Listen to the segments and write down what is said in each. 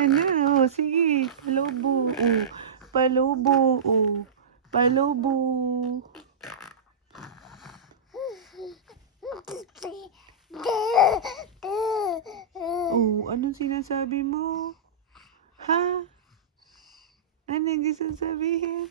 Ano? Oh, sige. Palubo. Oh. Palubo. Oh. Palubo. Oh, anong sinasabi mo? Ha? Anong gusto sabihin?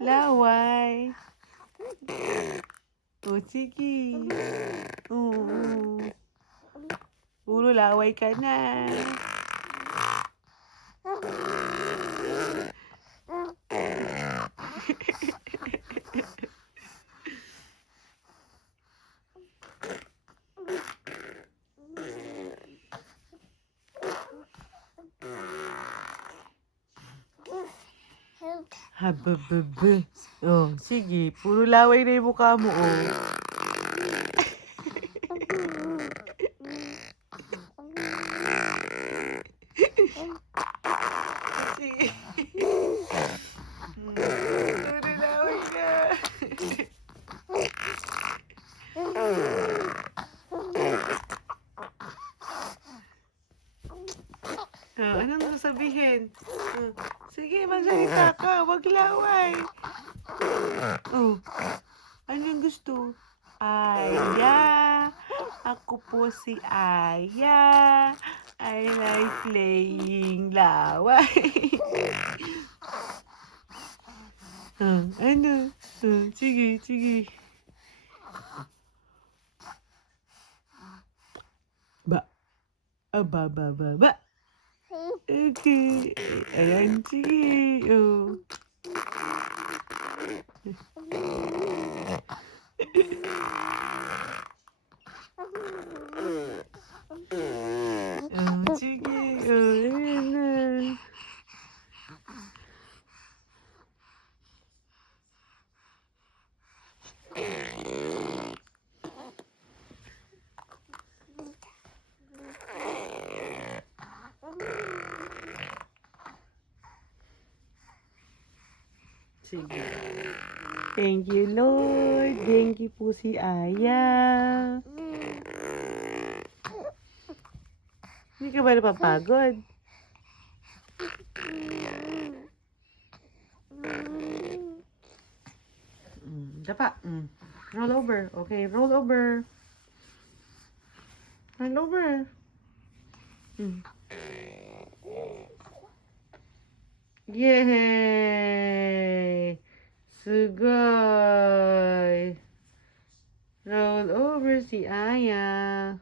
Laway. O, sige. Oo. Puro laway ka na. Habababa. Oh, sige. Puro laway na yung mukha mo, oh. Sige. Puro laway na. Oh, anong sasabihin? Oh, sige, magsalita ka. Wag laway. Oh, anong gusto? Aya. Ako po si Aya. I like playing laway. Ano? Sige, sige. Ba. Ba, ba, ba, ba. Okay. Ayan, sige. Oh. Sige. Ayan na. Sige. Thank you, Lord. Thank you po si Aya. Hindi ka ba napapagod? Dapa. Roll over. Okay, roll over. Roll over. Yay! Sugoi! Roll over si Aya.